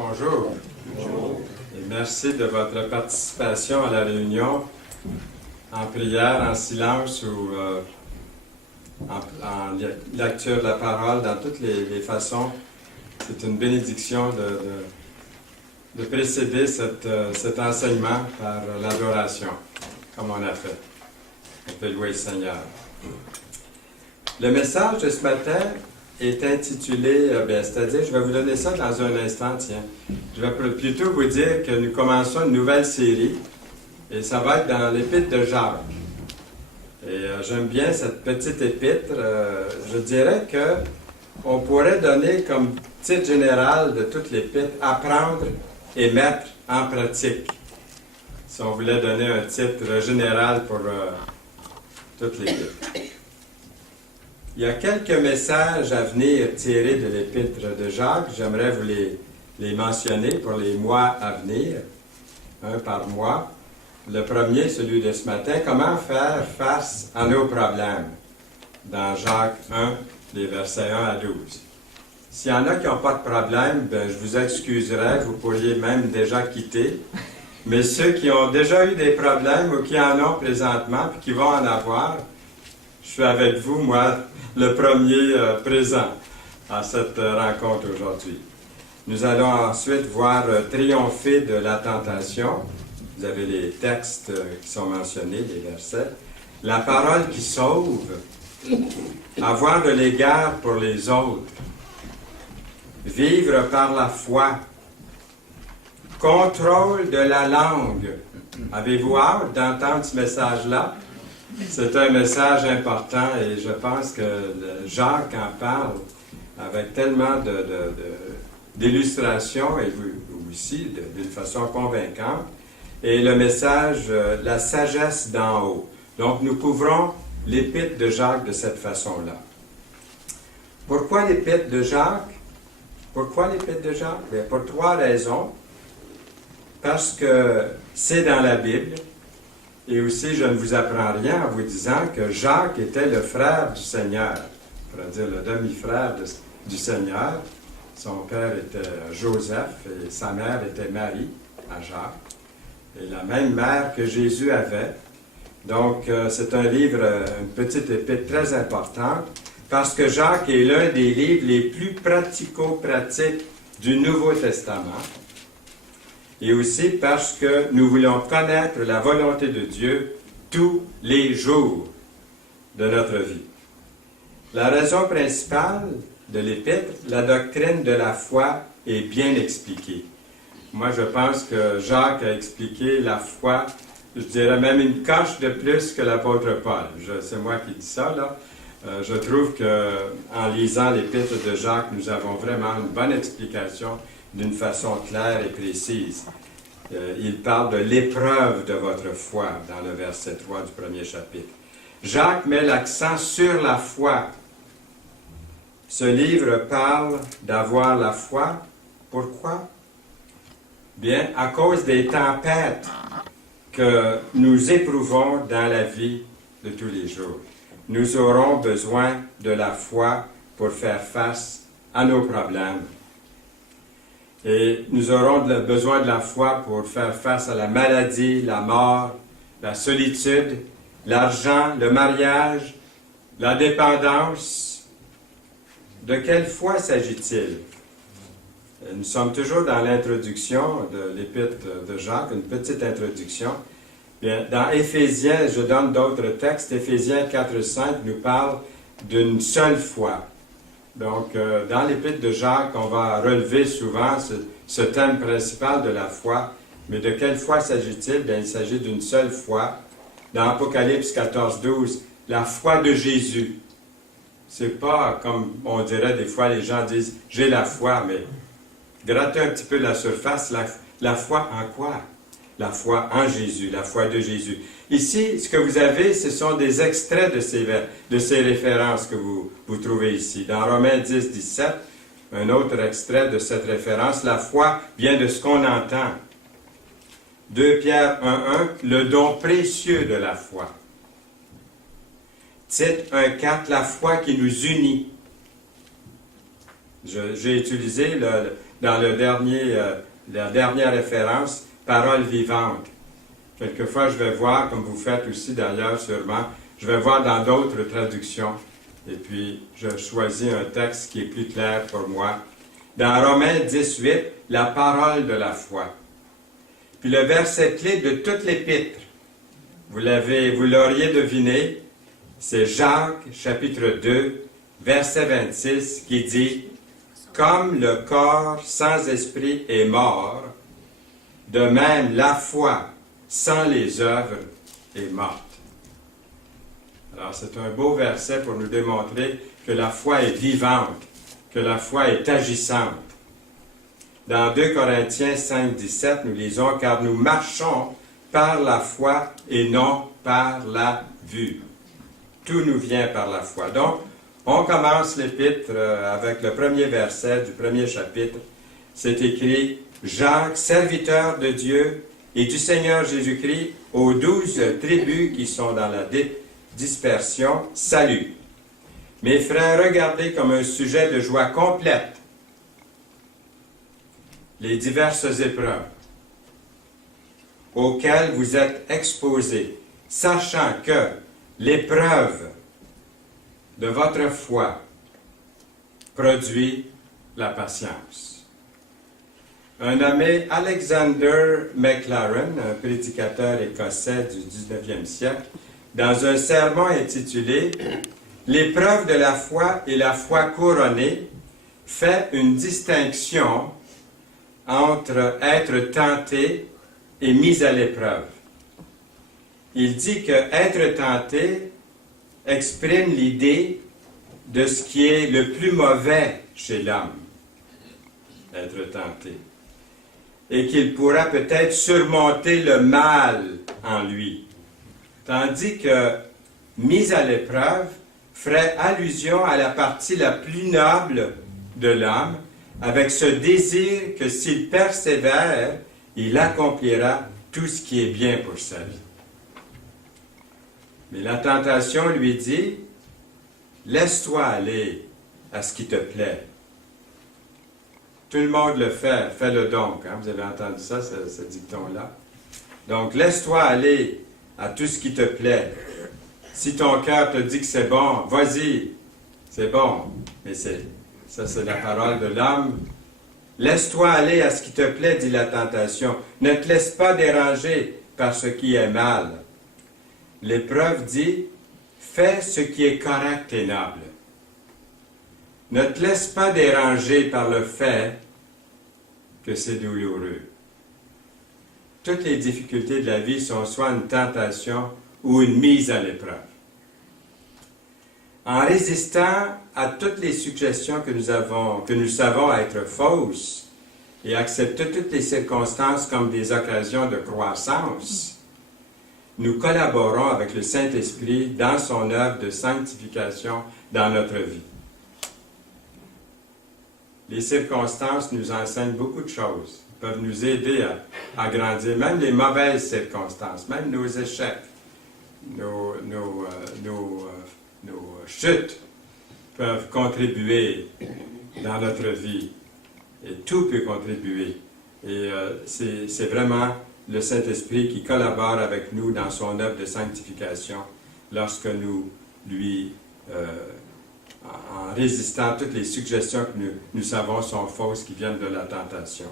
Bonjour. Et merci de votre participation à la réunion en prière, en silence ou en lecture de la parole, dans toutes les façons. C'est une bénédiction de précéder cet enseignement par l'adoration, comme on a fait. On peut louer le Seigneur. Le message de ce matin est intitulé, c'est-à-dire, je vais vous donner ça dans un instant, tiens. Je vais plutôt vous dire que nous commençons une nouvelle série, et ça va être dans l'épître de Jacques. Et j'aime bien cette petite épître. Je dirais que on pourrait donner comme titre général de toute l'épître « Apprendre et mettre en pratique ». Si on voulait donner un titre général pour toute l'épître. Il y a quelques messages à venir tirés de l'épître de Jacques. J'aimerais vous les mentionner pour les mois à venir, un par mois. Le premier, celui de ce matin, comment faire face à nos problèmes, dans Jacques 1, les versets 1 à 12. S'il y en a qui n'ont pas de problème, je vous excuserai, vous pourriez même déjà quitter. Mais ceux qui ont déjà eu des problèmes ou qui en ont présentement, puis qui vont en avoir, je suis avec vous, moi, le premier présent à cette rencontre aujourd'hui. Nous allons ensuite voir triompher de la tentation. Vous avez les textes qui sont mentionnés, les versets. La parole qui sauve. Avoir de l'égard pour les autres. Vivre par la foi. Contrôle de la langue. Avez-vous hâte d'entendre ce message-là? C'est un message important et je pense que Jacques en parle avec tellement d'illustrations et vous aussi d'une façon convaincante. Et le message, la sagesse d'en haut. Donc nous couvrons l'épître de Jacques de cette façon-là. Pourquoi l'épître de Jacques? Pourquoi l'épître de Jacques? Bien, pour trois raisons. Parce que c'est dans la Bible. Et aussi, je ne vous apprends rien en vous disant que Jacques était le frère du Seigneur. On pourrait dire le demi-frère du Seigneur. Son père était Joseph et sa mère était Marie, à Jacques. Et la même mère que Jésus avait. Donc, c'est un livre, une petite épître très importante, parce que Jacques est l'un des livres les plus pratico-pratiques du Nouveau Testament. Et aussi parce que nous voulons connaître la volonté de Dieu tous les jours de notre vie. La raison principale de l'épître, la doctrine de la foi, est bien expliquée. Moi, je pense que Jacques a expliqué la foi, je dirais même une coche de plus que l'apôtre Paul. C'est moi qui dis ça, là. Je trouve qu'en lisant l'épître de Jacques, nous avons vraiment une bonne explication d'une façon claire et précise. Il parle de l'épreuve de votre foi dans le verset 3 du premier chapitre. Jacques met l'accent sur la foi. Ce livre parle d'avoir la foi. Pourquoi? Bien, à cause des tempêtes que nous éprouvons dans la vie de tous les jours. Nous aurons besoin de la foi pour faire face à nos problèmes. Et nous aurons besoin de la foi pour faire face à la maladie, la mort, la solitude, l'argent, le mariage, la dépendance. De quelle foi s'agit-il? Nous sommes toujours dans l'introduction de l'épître de Jacques, une petite introduction. Bien, dans Éphésiens, je donne d'autres textes. Éphésiens 4-5 nous parle d'une seule foi. Donc, dans l'épître de Jacques, on va relever souvent ce thème principal de la foi. Mais de quelle foi s'agit-il? Bien, il s'agit d'une seule foi. Dans Apocalypse 14-12, la foi de Jésus. C'est pas comme on dirait des fois, les gens disent « j'ai la foi », mais grattez un petit peu la surface. La foi en quoi? La foi en Jésus, la foi de Jésus. Ici, ce que vous avez, ce sont des extraits de ces références que vous trouvez ici. Dans Romains 10-17, un autre extrait de cette référence, la foi vient de ce qu'on entend. 2 Pierre 1.1, le don précieux de la foi. Tite 1.4, la foi qui nous unit. J'ai utilisé dans la dernière référence, parole vivante. Quelquefois, je vais voir, comme vous faites aussi d'ailleurs sûrement, je vais voir dans d'autres traductions, et puis je choisis un texte qui est plus clair pour moi. Dans Romains 18, la parole de la foi. Puis le verset clé de toute l'épître, vous l'auriez deviné, c'est Jacques, chapitre 2, verset 26, qui dit « Comme le corps sans esprit est mort, de même la foi sans les œuvres est morte. » Alors c'est un beau verset pour nous démontrer que la foi est vivante, que la foi est agissante. Dans 2 Corinthiens 5, 17, nous lisons « Car nous marchons par la foi et non par la vue. » Tout nous vient par la foi. Donc, on commence l'épître avec le premier verset du premier chapitre. C'est écrit « Jacques, serviteur de Dieu et du Seigneur Jésus-Christ, aux 12 tribus qui sont dans la dispersion, salut. Mes frères, regardez comme un sujet de joie complète les diverses épreuves auxquelles vous êtes exposés, sachant que l'épreuve de votre foi produit la patience. » Un nommé Alexander Maclaren, un prédicateur écossais du 19e siècle, dans un sermon intitulé « L'épreuve de la foi et la foi couronnée » fait une distinction entre être tenté et mis à l'épreuve. Il dit que être tenté exprime l'idée de ce qui est le plus mauvais chez l'homme, être tenté, et qu'il pourra peut-être surmonter le mal en lui, tandis que mis à l'épreuve ferait allusion à la partie la plus noble de l'homme, avec ce désir que s'il persévère, il accomplira tout ce qui est bien pour sa vie. Mais la tentation lui dit, laisse-toi aller à ce qui te plaît. Tout le monde le fait, fais-le donc. Hein? Vous avez entendu ça, ce dicton-là. Donc, laisse-toi aller à tout ce qui te plaît. Si ton cœur te dit que c'est bon, vas-y, c'est bon. Mais ça, c'est la parole de l'homme. Laisse-toi aller à ce qui te plaît, dit la tentation. Ne te laisse pas déranger par ce qui est mal. L'épreuve dit, fais ce qui est correct et noble. Ne te laisse pas déranger par le fait que c'est douloureux. Toutes les difficultés de la vie sont soit une tentation ou une mise à l'épreuve. En résistant à toutes les suggestions que nous savons être fausses et accepter toutes les circonstances comme des occasions de croissance, nous collaborons avec le Saint-Esprit dans son œuvre de sanctification dans notre vie. Les circonstances nous enseignent beaucoup de choses, peuvent nous aider à grandir, même les mauvaises circonstances, même nos échecs, nos chutes peuvent contribuer dans notre vie. Et tout peut contribuer. Et c'est vraiment le Saint-Esprit qui collabore avec nous dans son œuvre de sanctification lorsque nous lui, en résistant à toutes les suggestions que nous savons sont fausses qui viennent de la tentation.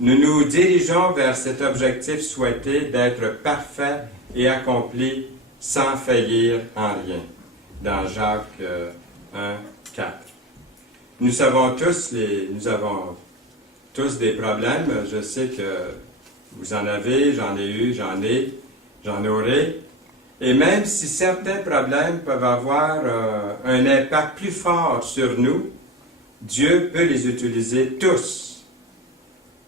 Nous nous dirigeons vers cet objectif souhaité d'être parfait et accompli sans faillir en rien. Dans Jacques 1, 4. Nous avons tous des problèmes. Je sais que vous en avez, j'en ai eu, j'en aurai. Et même si certains problèmes peuvent avoir un impact plus fort sur nous, Dieu peut les utiliser tous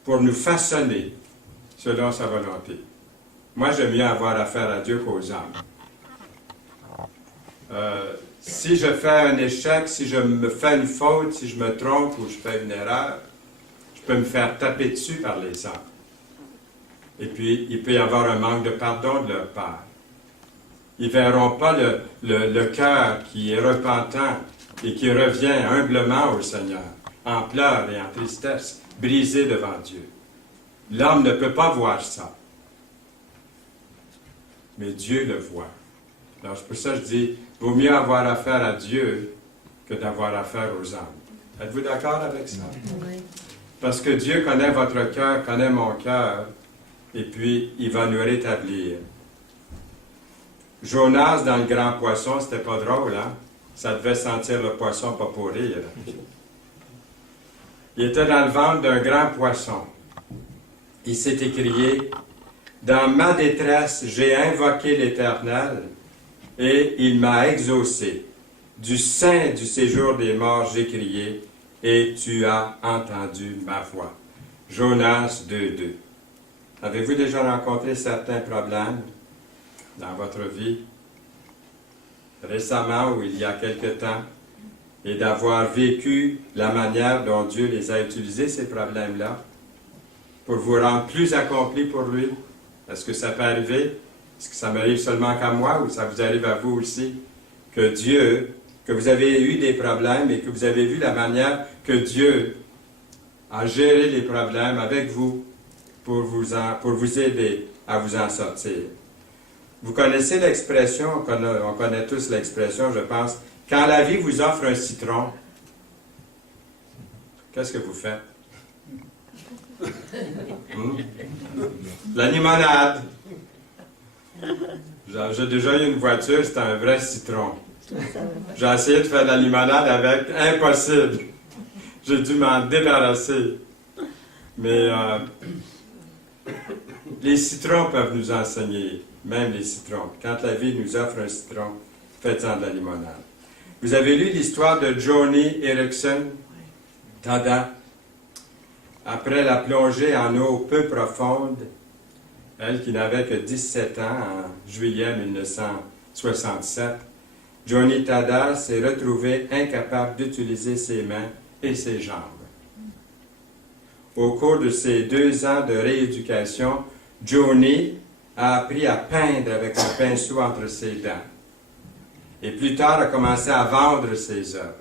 pour nous façonner selon sa volonté. Moi, j'aime mieux avoir affaire à Dieu qu'aux hommes. Si je fais un échec, si je me fais une faute, si je me trompe ou je fais une erreur, je peux me faire taper dessus par les hommes. Et puis, il peut y avoir un manque de pardon de leur part. Ils ne verront pas le cœur qui est repentant et qui revient humblement au Seigneur. en pleurs et en tristesse, brisé devant Dieu. L'homme ne peut pas voir ça. Mais Dieu le voit. Alors, c'est pour ça que je dis, vaut mieux avoir affaire à Dieu que d'avoir affaire aux hommes. Êtes-vous d'accord avec ça? Oui. Parce que Dieu connaît votre cœur, connaît mon cœur, et puis il va nous rétablir. Jonas dans le grand poisson, c'était pas drôle, hein? Ça devait sentir le poisson pas pour rire. Il était dans le ventre d'un grand poisson. Il s'est écrié, « Dans ma détresse, j'ai invoqué l'Éternel, et il m'a exaucé. Du sein du séjour des morts, j'ai crié, et tu as entendu ma voix. » Jonas 2:2. Avez-vous déjà rencontré certains problèmes dans votre vie, récemment ou il y a quelque temps, et d'avoir vécu la manière dont Dieu les a utilisés, ces problèmes-là, pour vous rendre plus accomplis pour lui? Est-ce que ça peut arriver? Est-ce que ça m'arrive seulement qu'à moi ou ça vous arrive à vous aussi? Que Dieu, que vous avez eu des problèmes et que vous avez vu la manière que Dieu a géré les problèmes avec vous pour vous aider à vous en sortir. Vous connaissez l'expression, on connaît tous l'expression, je pense, quand la vie vous offre un citron, qu'est-ce que vous faites? La limonade. J'ai déjà eu une voiture, c'était un vrai citron. J'ai essayé de faire de la limonade avec, impossible. J'ai dû m'en débarrasser. Mais les citrons peuvent nous enseigner, même les citrons. Quand la vie nous offre un citron, faites-en de la limonade. Vous avez lu l'histoire de Joni Eareckson Tada? Après la plongée en eau peu profonde, elle qui n'avait que 17 ans en juillet 1967, Joni Tada s'est retrouvée incapable d'utiliser ses mains et ses jambes. Au cours de ses 2 ans de rééducation, Joni a appris à peindre avec un pinceau entre ses dents. Et plus tard a commencé à vendre ses œuvres.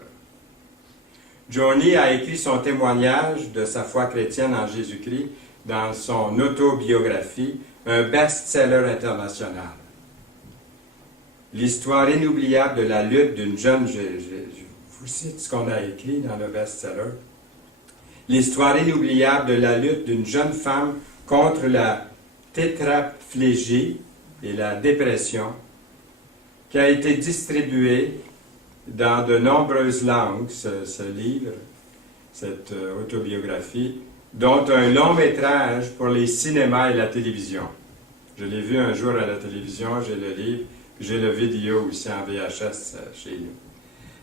Joni a écrit son témoignage de sa foi chrétienne en Jésus-Christ dans son autobiographie, un best-seller international. L'histoire inoubliable de la lutte d'une jeune... Je vous cite ce qu'on a écrit dans le best-seller. L'histoire inoubliable de la lutte d'une jeune femme contre la tétraplégie et la dépression, qui a été distribué dans de nombreuses langues, ce livre, cette autobiographie, dont un long métrage pour les cinémas et la télévision. Je l'ai vu un jour à la télévision, j'ai le livre, j'ai le vidéo aussi en VHS chez nous.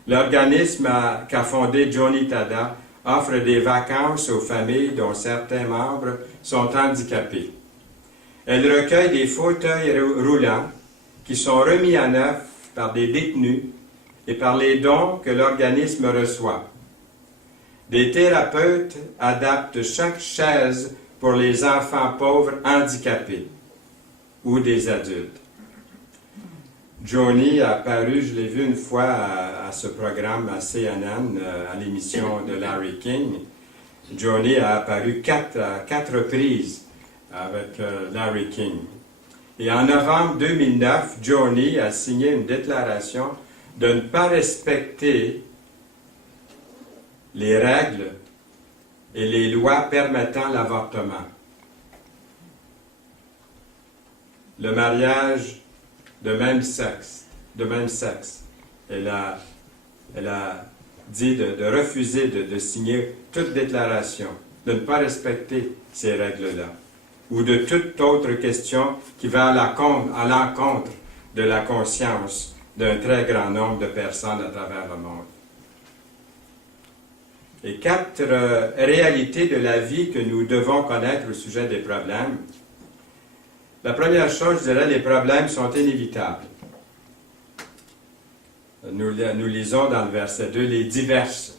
L'organisme qu'a fondé Joni Tada offre des vacances aux familles dont certains membres sont handicapés. Elle recueille des fauteuils roulants qui sont remis à neuf par des détenus et par les dons que l'organisme reçoit. Des thérapeutes adaptent chaque chaise pour les enfants pauvres handicapés ou des adultes. Joni a apparu, je l'ai vu une fois à ce programme à CNN, à l'émission de Larry King. Joni a apparu à quatre reprises avec Larry King. Et en novembre 2009, Joni a signé une déclaration de ne pas respecter les règles et les lois permettant l'avortement. Le mariage de même sexe. Elle a dit de refuser de signer toute déclaration, de ne pas respecter ces règles-là, ou de toute autre question qui va à l'encontre de la conscience d'un très grand nombre de personnes à travers le monde. Et 4 réalités de la vie que nous devons connaître au sujet des problèmes. La première chose, je dirais, les problèmes sont inévitables. Nous lisons dans le verset 2, les diverses.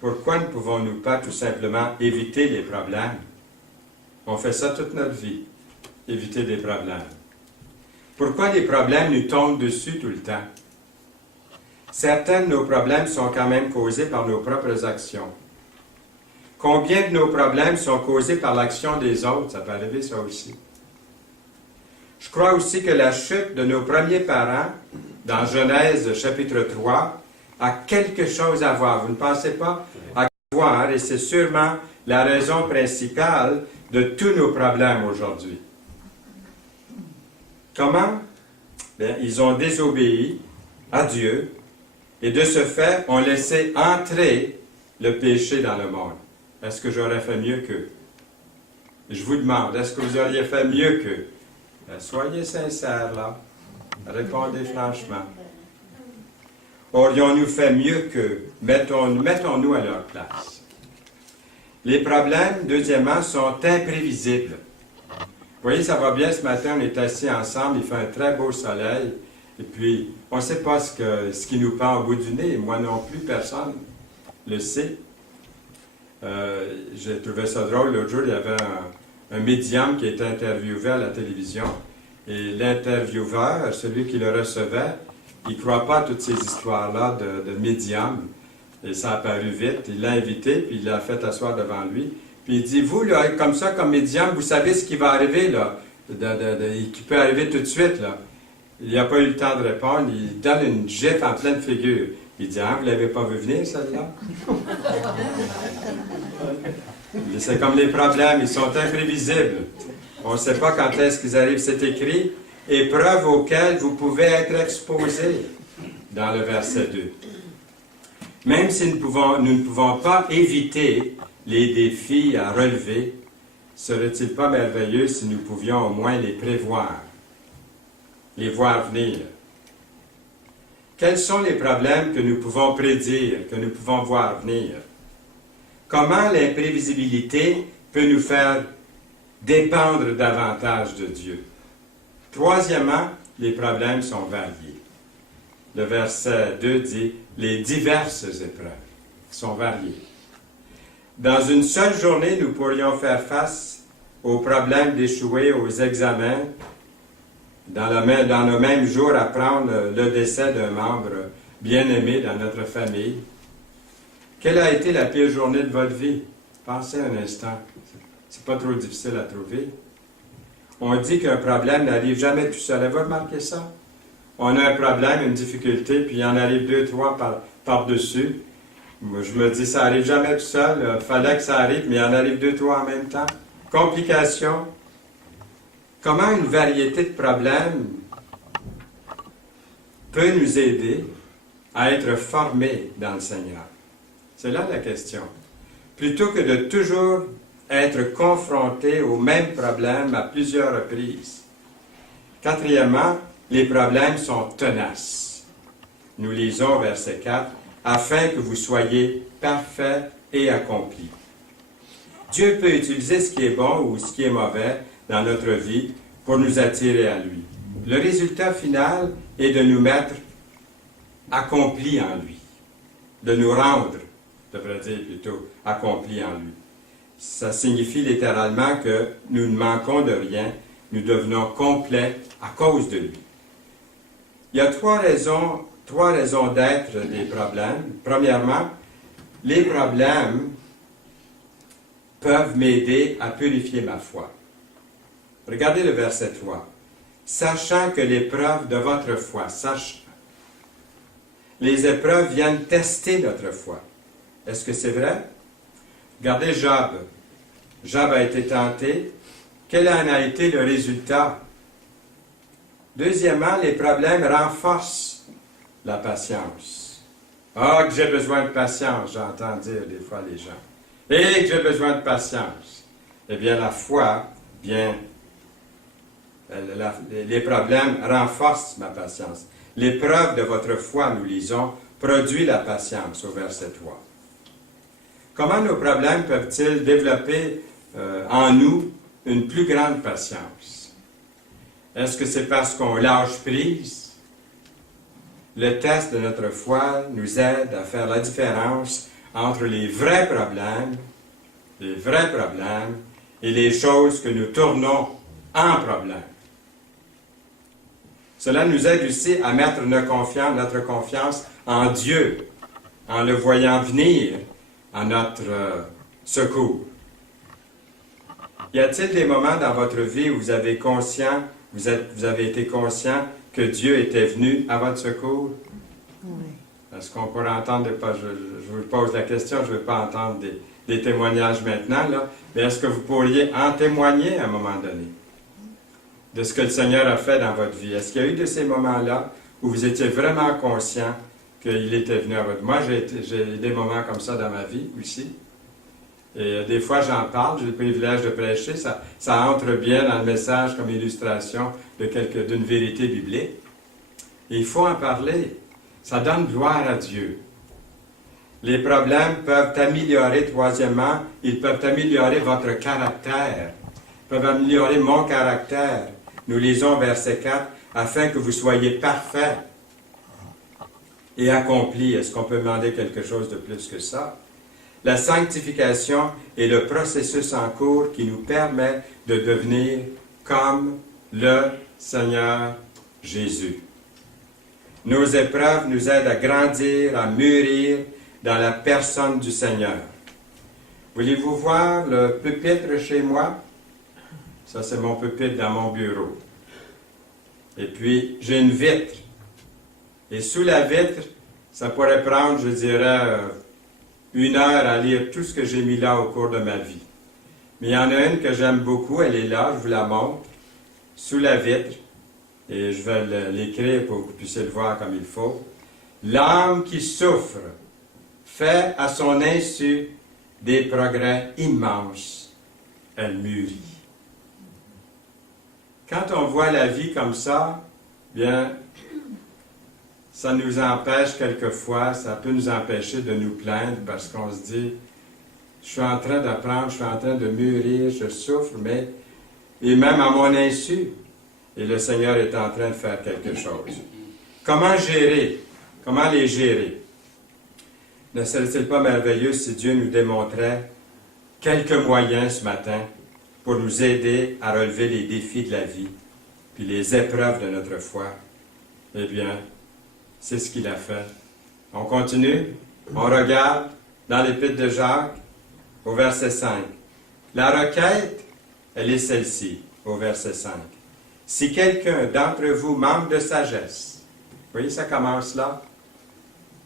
Pourquoi ne pouvons-nous pas tout simplement éviter les problèmes? On fait ça toute notre vie, éviter des problèmes. Pourquoi les problèmes nous tombent dessus tout le temps? certains de nos problèmes sont quand même causés par nos propres actions. Combien de nos problèmes sont causés par l'action des autres? Ça peut arriver, ça aussi. Je crois aussi que la chute de nos premiers parents, dans Genèse chapitre 3, a quelque chose à voir. Vous ne pensez pas à voir, et c'est sûrement la raison principale de tous nos problèmes aujourd'hui. Comment? Bien, ils ont désobéi à Dieu, et de ce fait, ont laissé entrer le péché dans le monde. Est-ce que j'aurais fait mieux qu'eux? Je vous demande, est-ce que vous auriez fait mieux qu'eux? Ben, soyez sincères, là. Répondez franchement. Aurions-nous fait mieux qu'eux? Mettons-nous à leur place. Les problèmes, deuxièmement, sont imprévisibles. Vous voyez, ça va bien ce matin, on est assis ensemble, il fait un très beau soleil, et puis on ne sait pas ce qui nous pend au bout du nez, moi non plus, personne le sait. J'ai trouvé ça drôle, l'autre jour, il y avait un médium qui était interviewé à la télévision, et l'intervieweur, celui qui le recevait, il ne croit pas à toutes ces histoires-là de médium, et ça a paru vite, il l'a invité, puis il l'a fait asseoir devant lui, puis il dit, vous, là, comme ça, comme médium, vous savez ce qui va arriver, là, qui peut arriver tout de suite, là. Il n'a pas eu le temps de répondre, il donne une gifle en pleine figure. Il dit, ah, vous ne l'avez pas vu venir, celle-là? C'est comme les problèmes, ils sont imprévisibles. On ne sait pas quand est-ce qu'ils arrivent. C'est écrit, épreuves auxquelles vous pouvez être exposés, dans le verset 2. Même si nous ne pouvons pas éviter les défis à relever, serait-il pas merveilleux si nous pouvions au moins les prévoir, les voir venir? Quels sont les problèmes que nous pouvons prédire, que nous pouvons voir venir? Comment l'imprévisibilité peut nous faire dépendre davantage de Dieu? Troisièmement, les problèmes sont variés. Le verset 2 dit « les diverses épreuves » sont variées. Dans une seule journée, nous pourrions faire face au problème d'échouer aux examens, dans le même jour apprendre le décès d'un membre bien-aimé dans notre famille. Quelle a été la pire journée de votre vie? Pensez un instant. C'est pas trop difficile à trouver. On dit qu'un problème n'arrive jamais tout seul. Avez-vous remarqué ça? On a un problème, une difficulté, puis il en arrive 2, 3 par-dessus. Moi, je me dis, ça n'arrive jamais tout seul. Il fallait que ça arrive, mais il en arrive 2, 3 en même temps. Complications. Comment une variété de problèmes peut nous aider à être formés dans le Seigneur? C'est là la question. Plutôt que de toujours être confrontés aux mêmes problèmes à plusieurs reprises. Quatrièmement, les problèmes sont tenaces. Nous lisons verset 4, « Afin que vous soyez parfaits et accomplis. » Dieu peut utiliser ce qui est bon ou ce qui est mauvais dans notre vie pour nous attirer à lui. Le résultat final est de nous mettre accomplis en lui, de nous rendre, je devrais dire plutôt, accomplis en lui. Ça signifie littéralement que nous ne manquons de rien, nous devenons complets à cause de lui. Il y a trois raisons d'être des problèmes. Premièrement, les problèmes peuvent m'aider à purifier ma foi. Regardez le verset 3. Sachant que l'épreuve de votre foi, sachant. Les épreuves viennent tester notre foi. Est-ce que c'est vrai? Regardez Job. Job a été tenté. Quel en a été le résultat? Deuxièmement, les problèmes renforcent la patience. Ah, que j'ai besoin de patience, j'entends dire des fois les gens. Et que j'ai besoin de patience. Eh bien, la foi vient. Les problèmes renforcent ma patience. L'épreuve de votre foi, nous lisons, produit la patience au verset 3. Comment nos problèmes peuvent-ils développer en nous une plus grande patience? Est-ce que c'est parce qu'on lâche prise? Le test de notre foi nous aide à faire la différence entre les vrais problèmes et les choses que nous tournons en problème. Cela nous aide aussi à mettre notre confiance en Dieu, en le voyant venir à notre secours. Y a-t-il des moments dans votre vie où vous avez été conscient que Dieu était venu à votre secours? Oui. Est-ce qu'on pourrait entendre, je vous pose la question, je ne veux pas entendre des témoignages maintenant, là, mais est-ce que vous pourriez en témoigner à un moment donné de ce que le Seigneur a fait dans votre vie? Est-ce qu'il y a eu de ces moments-là où vous étiez vraiment conscient qu'il était venu à votre vie? Moi, j'ai des moments comme ça dans ma vie aussi. Et des fois, j'en parle, j'ai le privilège de prêcher, ça entre bien dans le message comme illustration d'une vérité biblique. Et il faut en parler. Ça donne gloire à Dieu. Les problèmes peuvent améliorer, troisièmement, ils peuvent améliorer votre caractère, peuvent améliorer mon caractère. Nous lisons verset 4, afin que vous soyez parfaits et accomplis. Est-ce qu'on peut demander quelque chose de plus que ça? La sanctification est le processus en cours qui nous permet de devenir comme le Seigneur Jésus. Nos épreuves nous aident à grandir, à mûrir dans la personne du Seigneur. Voulez-vous voir le pupitre chez moi? Ça, c'est mon pupitre dans mon bureau. Et puis, j'ai une vitre. Et sous la vitre, ça pourrait prendre, je dirais, 1 heure à lire tout ce que j'ai mis là au cours de ma vie. Mais il y en a une que j'aime beaucoup, elle est là, je vous la montre, sous la vitre. Et je vais l'écrire pour que vous puissiez le voir comme il faut. L'âme qui souffre fait à son insu des progrès immenses. Elle mûrit. Quand on voit la vie comme ça, bien, ça nous empêche quelquefois, ça peut nous empêcher de nous plaindre parce qu'on se dit, je suis en train d'apprendre, je suis en train de mûrir, je souffre, mais, et même à mon insu, et le Seigneur est en train de faire quelque chose. Comment gérer? Comment les gérer? Ne serait-il pas merveilleux si Dieu nous démontrait quelques moyens ce matin pour nous aider à relever les défis de la vie, puis les épreuves de notre foi? Eh bien, c'est ce qu'il a fait. On continue, on regarde dans l'Épître de Jacques, au verset 5. La requête, elle est celle-ci, au verset 5. Si quelqu'un d'entre vous manque de sagesse, vous voyez, ça commence là.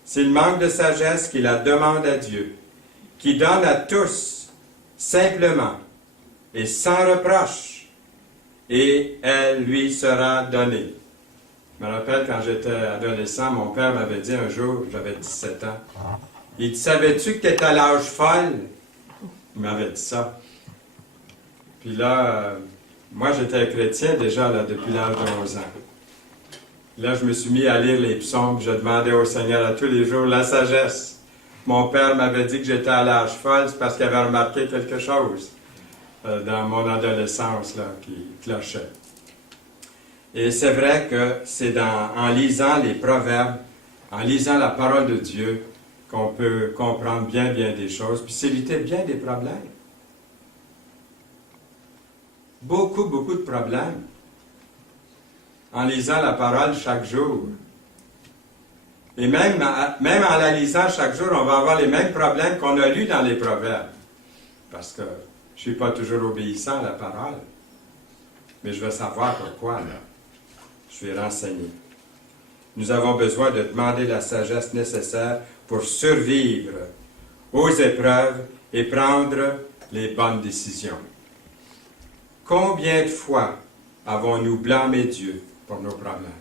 S'il manque de sagesse, qu'il la demande à Dieu, qui donne à tous, simplement et sans reproche, et elle lui sera donnée. Je me rappelle quand j'étais adolescent, mon père m'avait dit un jour, j'avais 17 ans, il dit, savais-tu que tu étais à l'âge folle? Il m'avait dit ça. Puis là, moi j'étais chrétien déjà là, depuis l'âge de 11 ans. Là, je me suis mis à lire les psaumes, je demandais au Seigneur à tous les jours la sagesse. Mon père m'avait dit que j'étais à l'âge folle, c'est parce qu'il avait remarqué quelque chose dans mon adolescence là, qui clochait. Et c'est vrai que c'est en lisant les proverbes, en lisant la parole de Dieu, qu'on peut comprendre bien des choses, puis s'éviter bien des problèmes. Beaucoup de problèmes. En lisant la parole chaque jour. Et même en la lisant chaque jour, on va avoir les mêmes problèmes qu'on a lus dans les proverbes. Parce que je ne suis pas toujours obéissant à la parole. Mais je veux savoir pourquoi, là. Je suis renseigné. Nous avons besoin de demander la sagesse nécessaire pour survivre aux épreuves et prendre les bonnes décisions. Combien de fois avons-nous blâmé Dieu pour nos problèmes?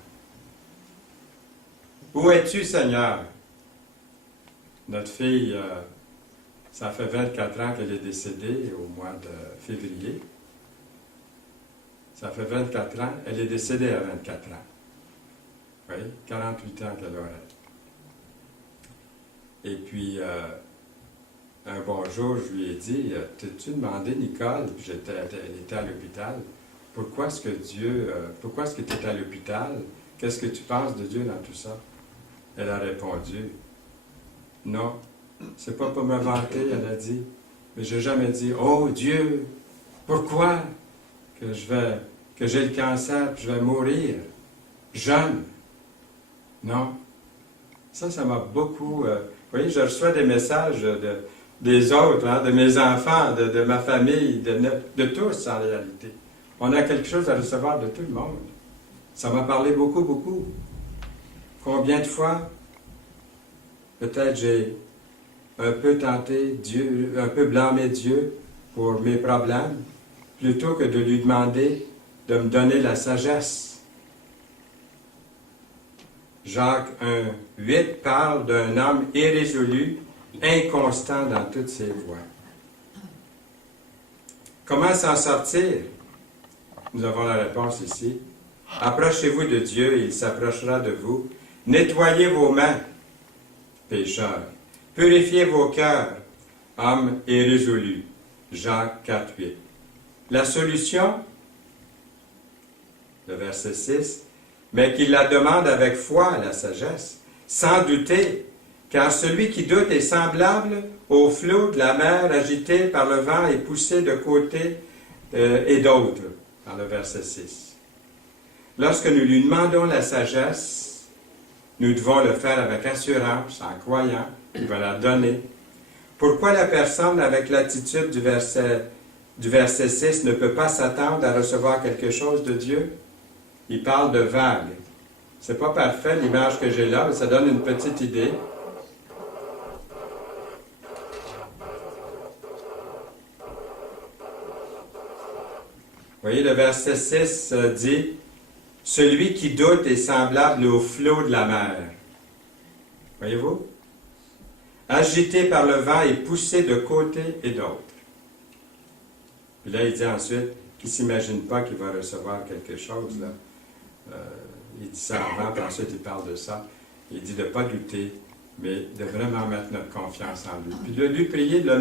Où es-tu, Seigneur? Notre fille, ça fait 24 ans qu'elle est décédée au mois de février. Ça fait 24 ans. Elle est décédée à 24 ans. Oui, 48 ans qu'elle aurait. Et puis, un bon jour, je lui ai dit, t'as-tu demandé, Nicole, puis elle était à l'hôpital, pourquoi est-ce que tu es à l'hôpital? Qu'est-ce que tu penses de Dieu dans tout ça? Elle a répondu, non, c'est pas pour me vanter, elle a dit, mais je n'ai jamais dit, oh Dieu, pourquoi que j'ai le cancer, puis je vais mourir jeune? Non. Ça m'a beaucoup... vous voyez, je reçois des messages des autres, hein, de mes enfants, de ma famille, de tous en réalité. On a quelque chose à recevoir de tout le monde. Ça m'a parlé beaucoup, beaucoup. Combien de fois, peut-être j'ai un peu tenté Dieu, un peu blâmé Dieu pour mes problèmes, plutôt que de lui demander de me donner la sagesse. Jacques 1,8 parle d'un homme irrésolu, inconstant dans toutes ses voies. Comment s'en sortir? Nous avons la réponse ici. Approchez-vous de Dieu et il s'approchera de vous. Nettoyez vos mains, pécheurs. Purifiez vos cœurs, hommes irrésolus. Jacques 4,8. La solution, le verset 6, mais qu'il la demande avec foi, la sagesse, sans douter, car celui qui doute est semblable au flot de la mer agité par le vent et poussé de côté et d'autre, dans le verset 6. Lorsque nous lui demandons la sagesse, nous devons le faire avec assurance, en croyant qu'il va la donner. Pourquoi la personne avec l'attitude du verset 6 ne peut pas s'attendre à recevoir quelque chose de Dieu? Il parle de vague. C'est pas parfait l'image que j'ai là, mais ça donne une petite idée. Vous voyez, le verset 6 dit « Celui qui doute est semblable au flot de la mer. » Voyez-vous? Agité par le vent et poussé de côté et d'autre. Puis là, il dit ensuite qu'il ne s'imagine pas qu'il va recevoir quelque chose. Là. Il dit ça avant, puis ensuite il parle de ça. Il dit de ne pas douter, mais de vraiment mettre notre confiance en lui. Puis de lui prier, de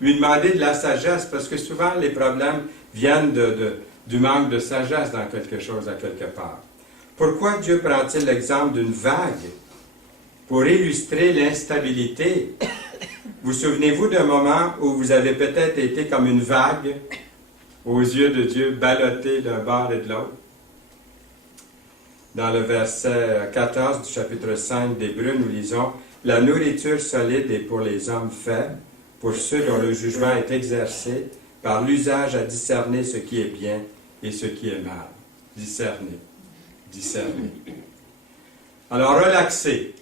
lui demander de la sagesse, parce que souvent les problèmes viennent du manque de sagesse dans quelque chose à quelque part. Pourquoi Dieu prend-il l'exemple d'une vague? Pour illustrer l'instabilité. Vous souvenez-vous d'un moment où vous avez peut-être été comme une vague aux yeux de Dieu, ballotté d'un bord et de l'autre? Dans le verset 14 du chapitre 5 d'Hébreux, nous lisons « La nourriture solide est pour les hommes faibles, pour ceux dont le jugement est exercé par l'usage à discerner ce qui est bien et ce qui est mal. » Discerner. Discerner. Alors, relaxez.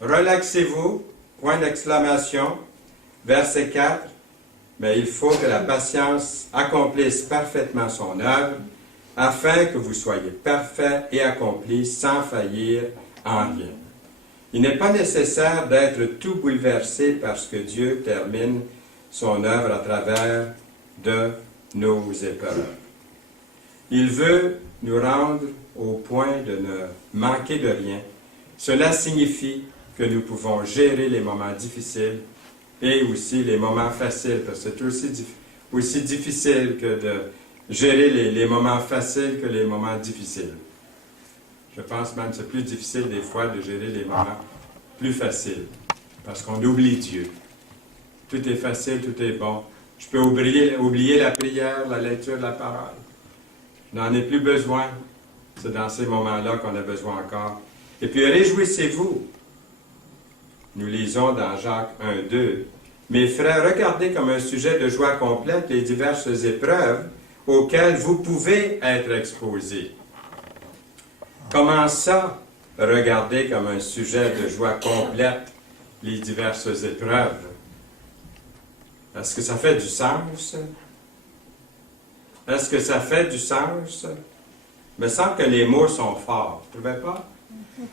Relaxez-vous, point d'exclamation, verset 4, mais il faut que la patience accomplisse parfaitement son œuvre, afin que vous soyez parfaits et accomplis sans faillir en rien. Il n'est pas nécessaire d'être tout bouleversé parce que Dieu termine son œuvre à travers de nos épreuves. Il veut nous rendre au point de ne manquer de rien. Cela signifie que nous pouvons gérer les moments difficiles et aussi les moments faciles, parce que c'est aussi difficile que de gérer les moments faciles que les moments difficiles. Je pense même que c'est plus difficile des fois de gérer les moments plus faciles, parce qu'on oublie Dieu. Tout est facile, tout est bon. Je peux oublier la prière, la lecture de la parole. Je n'en ai plus besoin. C'est dans ces moments-là qu'on a besoin encore. Et puis, réjouissez-vous. Nous lisons dans Jacques 1,2. Mes frères, regardez comme un sujet de joie complète les diverses épreuves auxquelles vous pouvez être exposés. Comment ça, regarder comme un sujet de joie complète les diverses épreuves? Est-ce que ça fait du sens? Est-ce que ça fait du sens? Il me semble que les mots sont forts, vous ne trouvez pas?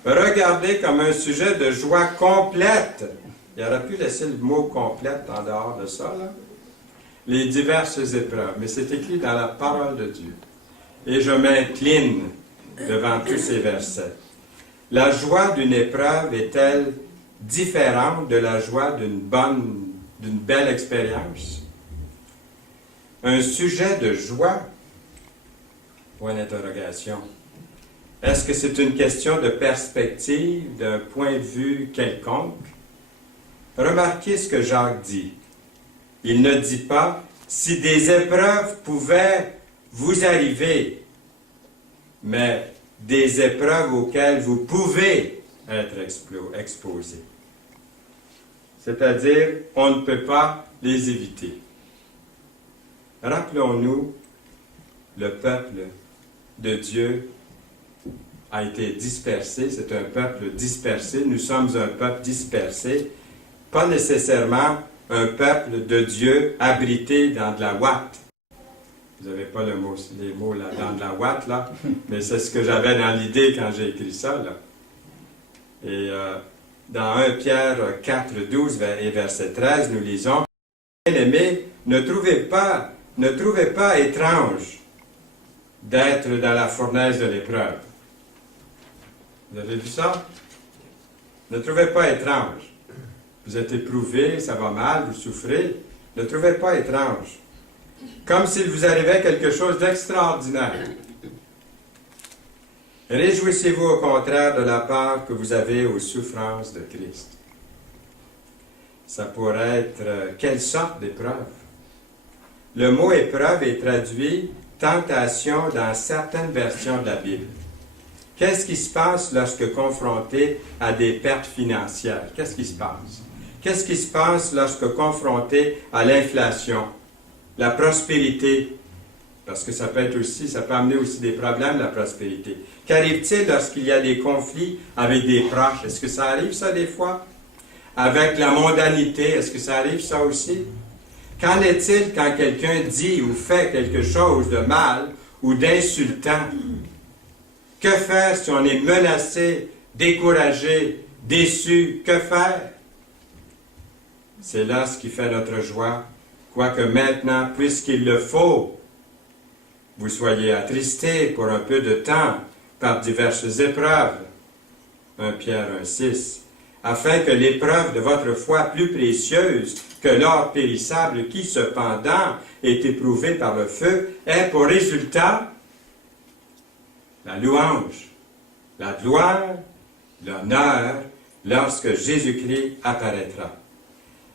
Regardez comme un sujet de joie complète. Il aurait pu laisser le mot complète en dehors de ça, là. Les diverses épreuves. Mais c'est écrit dans la parole de Dieu. Et je m'incline devant tous ces versets. La joie d'une épreuve est-elle différente de la joie d'une belle expérience? Un sujet de joie? Point d'interrogation. Est-ce que c'est une question de perspective, d'un point de vue quelconque? Remarquez ce que Jacques dit. Il ne dit pas « si des épreuves pouvaient vous arriver », mais « des épreuves auxquelles vous pouvez être exposés. C'est-à-dire, on ne peut pas les éviter. Rappelons-nous, le peuple de Dieu a été dispersé, c'est un peuple dispersé, nous sommes un peuple dispersé, pas nécessairement un peuple de Dieu abrité dans de la ouate. Vous n'avez pas les mots là, dans de la ouate, là, mais c'est ce que j'avais dans l'idée quand j'ai écrit ça, là. Et dans 1 Pierre 4, 12 et verset 13, nous lisons « Bien-aimés, ne trouvez pas étrange d'être dans la fournaise de l'épreuve. » Vous avez vu ça? Ne trouvez pas étrange. Vous êtes éprouvé, ça va mal, vous souffrez. Ne trouvez pas étrange. Comme s'il vous arrivait quelque chose d'extraordinaire. Réjouissez-vous au contraire de la part que vous avez aux souffrances de Christ. Ça pourrait être quelle sorte d'épreuve? Le mot épreuve est traduit tentation dans certaines versions de la Bible. Qu'est-ce qui se passe lorsque confronté à des pertes financières? Qu'est-ce qui se passe? Qu'est-ce qui se passe lorsque confronté à l'inflation, la prospérité? Parce que ça peut amener aussi des problèmes, la prospérité. Qu'arrive-t-il lorsqu'il y a des conflits avec des proches? Est-ce que ça arrive, ça, des fois? Avec la mondanité, est-ce que ça arrive, ça aussi? Qu'en est-il quand quelqu'un dit ou fait quelque chose de mal ou d'insultant? Que faire si on est menacé, découragé, déçu? Que faire? C'est là ce qui fait notre joie. Quoique maintenant, puisqu'il le faut, vous soyez attristés pour un peu de temps par diverses épreuves. 1 Pierre 1,6. Afin que l'épreuve de votre foi plus précieuse que l'or périssable qui, cependant, est éprouvé par le feu, ait pour résultat la louange, la gloire, l'honneur, lorsque Jésus-Christ apparaîtra.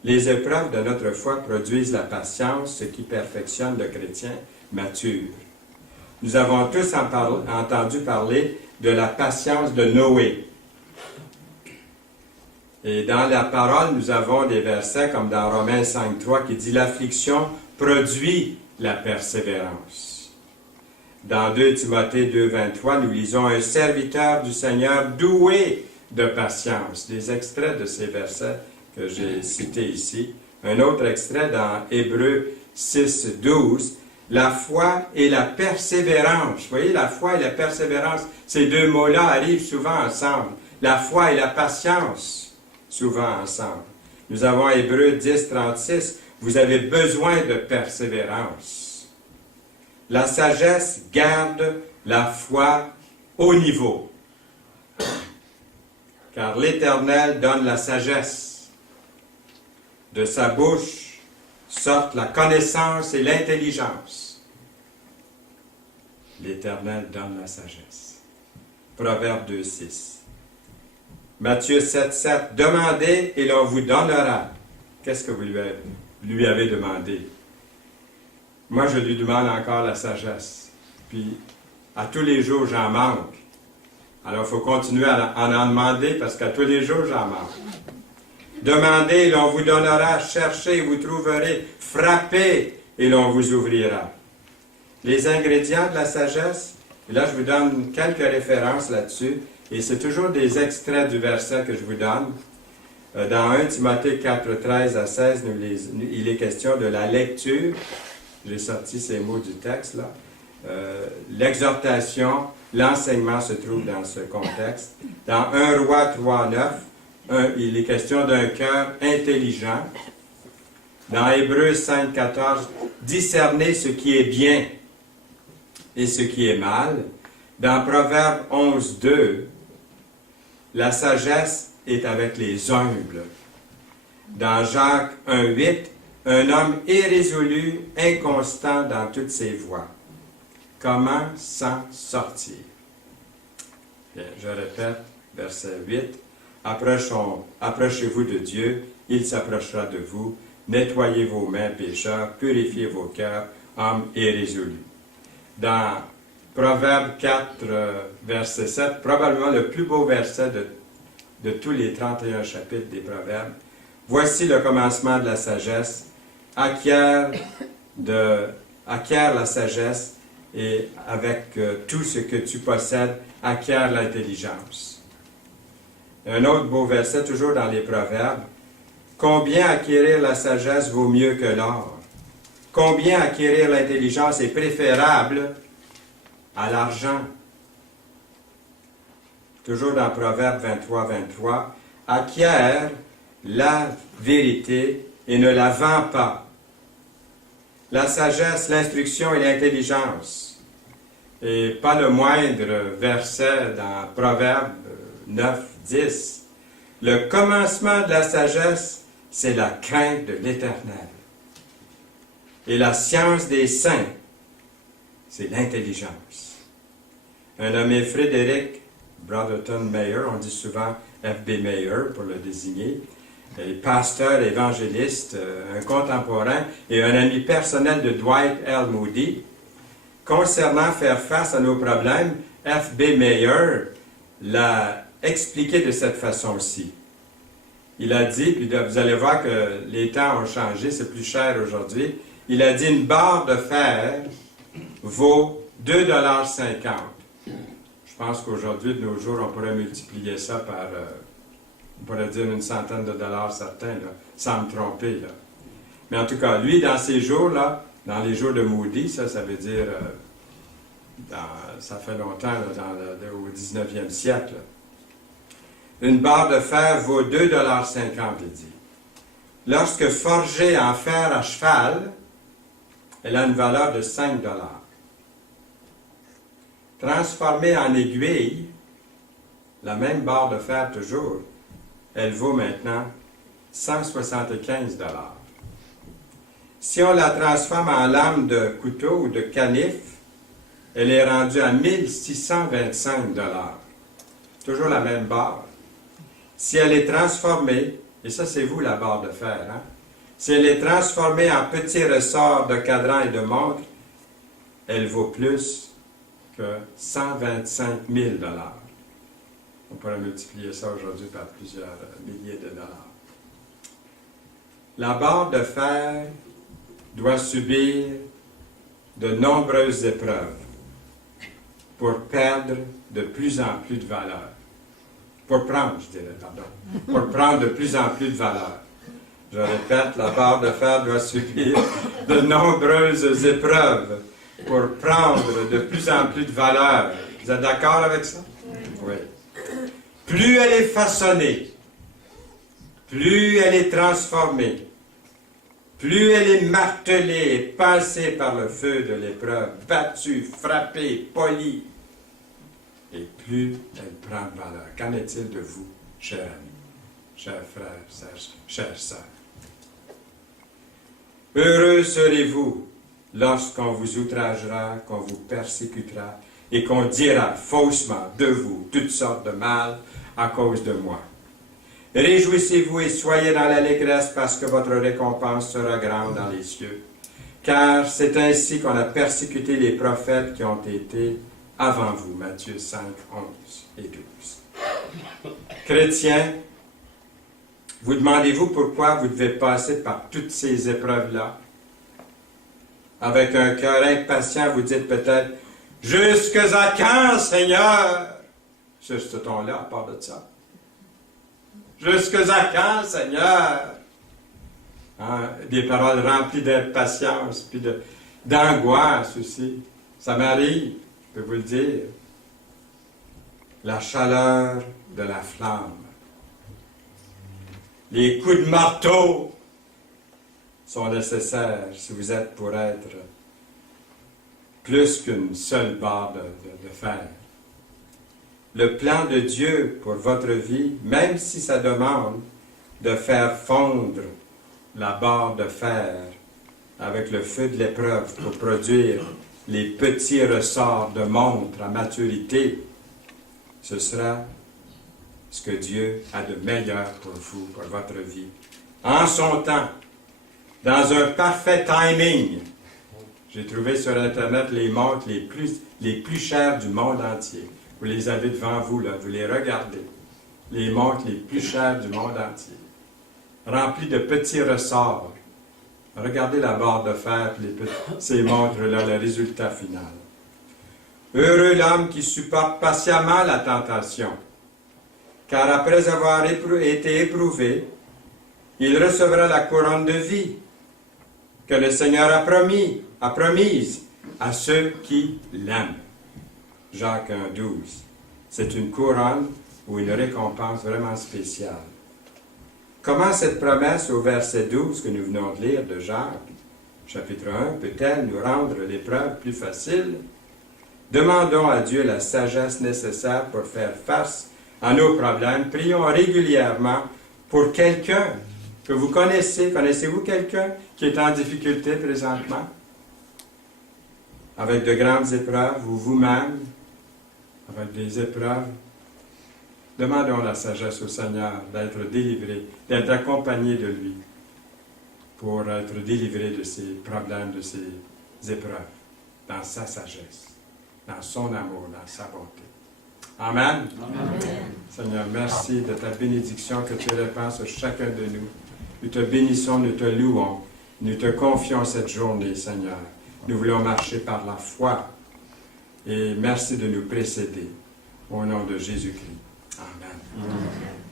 Les épreuves de notre foi produisent la patience, ce qui perfectionne le chrétien mature. Nous avons tous entendu parler de la patience de Noé. Et dans la parole, nous avons des versets comme dans Romains 5,3 qui dit « L'affliction produit la persévérance ». Dans 2 Timothée 2,23, nous lisons « Un serviteur du Seigneur doué de patience ». Des extraits de ces versets que j'ai cités ici. Un autre extrait dans Hébreux 6,12. La foi et la persévérance. Vous voyez, la foi et la persévérance, ces deux mots-là arrivent souvent ensemble. La foi et la patience, souvent ensemble. Nous avons Hébreux 10,36. Vous avez besoin de persévérance. La sagesse garde la foi au niveau. Car l'Éternel donne la sagesse. De sa bouche sortent la connaissance et l'intelligence. L'Éternel donne la sagesse. Proverbe 2,6. Matthieu 7,7. Demandez et l'on vous donnera. Qu'est-ce que vous lui avez demandé? Moi, je lui demande encore la sagesse. Puis, à tous les jours, j'en manque. Alors, il faut continuer à en demander parce qu'à tous les jours, j'en manque. Demandez et l'on vous donnera, cherchez et vous trouverez, frappez et l'on vous ouvrira. Les ingrédients de la sagesse, et là je vous donne quelques références là-dessus, et c'est toujours des extraits du verset que je vous donne. Dans 1 Timothée 4, 13 à 16, il est question de la lecture. J'ai sorti ces mots du texte là. L'exhortation, l'enseignement se trouve dans ce contexte. Dans 1 Roi 3, 9, il est question d'un cœur intelligent. Dans Hébreux 5, 14, discerner ce qui est bien et ce qui est mal. Dans Proverbe 11, 2, la sagesse est avec les humbles. Dans Jacques 1, 8, un homme irrésolu, inconstant dans toutes ses voies. Comment s'en sortir? Bien, je répète, verset 8. Approchez-vous de Dieu, il s'approchera de vous. Nettoyez vos mains, pécheurs, purifiez vos cœurs, hommes irrésolus. Dans Proverbe 4, verset 7, probablement le plus beau verset de tous les 31 chapitres des Proverbes. Voici le commencement de la sagesse. Acquiert la sagesse et avec tout ce que tu possèdes, acquiert l'intelligence. Un autre beau verset, toujours dans les Proverbes. Combien acquérir la sagesse vaut mieux que l'or? Combien acquérir l'intelligence est préférable à l'argent? Toujours dans Proverbe 23, 23. Acquiert la vérité et ne la vends pas. La sagesse, l'instruction et l'intelligence. Et pas le moindre verset dans Proverbe 9, 10. Le commencement de la sagesse, c'est la crainte de l'Éternel. Et la science des saints, c'est l'intelligence. Un nommé Frédéric Brotherton Mayer, on dit souvent F.B. Mayer pour le désigner, pasteur, évangéliste, un contemporain et un ami personnel de Dwight L. Moody. Concernant faire face à nos problèmes, F.B. Mayer l'a expliqué de cette façon-ci. Il a dit, puis vous allez voir que les temps ont changé, c'est plus cher aujourd'hui, il a dit une barre de fer vaut 2,50 $. Je pense qu'aujourd'hui, de nos jours, on pourrait multiplier ça par, on pourrait dire une centaine de dollars certains, là, sans me tromper. Là. Mais en tout cas, lui, dans ces jours-là, dans les jours de Moody, ça veut dire, ça fait longtemps, là, au 19e siècle. Là. Une barre de fer vaut 2,50 $, il dit. Lorsque forgée en fer à cheval, elle a une valeur de 5 $. Transformée en aiguille, la même barre de fer toujours, elle vaut maintenant 175 $. Si on la transforme en lame de couteau ou de canif, elle est rendue à 1625 $. Toujours la même barre. Si elle est transformée, et ça c'est vous la barre de fer, hein? Si elle est transformée en petits ressorts de cadran et de montre, elle vaut plus que 125 000 $. On pourrait multiplier ça aujourd'hui par plusieurs milliers de dollars. La barre de fer doit subir de nombreuses épreuves pour perdre de plus en plus de valeur. Pour prendre, je dirais, pardon. Pour prendre de plus en plus de valeur. Je répète, la barre de fer doit subir de nombreuses épreuves pour prendre de plus en plus de valeur. Vous êtes d'accord avec ça? Oui. Plus elle est façonnée, plus elle est transformée, plus elle est martelée et passée par le feu de l'épreuve, battue, frappée, polie, et plus elle prend de valeur. Qu'en est-il de vous, chers amis, chers frères, chères sœurs? Heureux serez-vous lorsqu'on vous outragera, qu'on vous persécutera, et qu'on dira faussement de vous toutes sortes de mal à cause de moi. Réjouissez-vous et soyez dans l'allégresse parce que votre récompense sera grande dans les cieux. Car c'est ainsi qu'on a persécuté les prophètes qui ont été avant vous. Matthieu 5, 11 et 12. Chrétiens, vous demandez-vous pourquoi vous devez passer par toutes ces épreuves-là? Avec un cœur impatient, vous dites peut-être « Jusque à quand, Seigneur? » C'est ce ton-là, à part de ça. « Jusque à quand, Seigneur? » Hein? Des paroles remplies d'impatience, puis d'angoisse aussi. Ça m'arrive, je peux vous le dire. La chaleur de la flamme. Les coups de marteau sont nécessaires si vous êtes pour être plus qu'une seule barre de fer. Le plan de Dieu pour votre vie, même si ça demande de faire fondre la barre de fer avec le feu de l'épreuve pour produire les petits ressorts de montre à maturité, ce sera ce que Dieu a de meilleur pour vous, pour votre vie. En son temps, dans un parfait timing, j'ai trouvé sur Internet les montres les plus chères du monde entier. Vous les avez devant vous, là, vous les regardez. les montres les plus chères du monde entier, remplies de petits ressorts. Regardez la barre de fer et ces montres-là, le résultat final. Heureux l'homme qui supporte patiemment la tentation, car après avoir été éprouvé, il recevra la couronne de vie que le Seigneur a promise à ceux qui l'aiment. Jacques 1,12. C'est une couronne ou une récompense vraiment spéciale. Comment cette promesse au verset 12 que nous venons de lire de Jacques, chapitre 1, peut-elle nous rendre l'épreuve plus facile? Demandons à Dieu la sagesse nécessaire pour faire face à nos problèmes. Prions régulièrement pour quelqu'un que vous connaissez. Connaissez-vous quelqu'un qui est en difficulté présentement? Avec de grandes épreuves, ou vous-même, avec des épreuves? Demandons la sagesse au Seigneur d'être délivré, d'être accompagné de lui pour être délivré de ses problèmes, de ses épreuves, dans sa sagesse, dans son amour, dans sa bonté. Amen. Amen. Seigneur, merci de ta bénédiction que tu répands sur chacun de nous. Nous te bénissons, nous te louons, nous te confions cette journée, Seigneur. Nous voulons marcher par la foi et merci de nous précéder. Au nom de Jésus-Christ. Amen. Amen.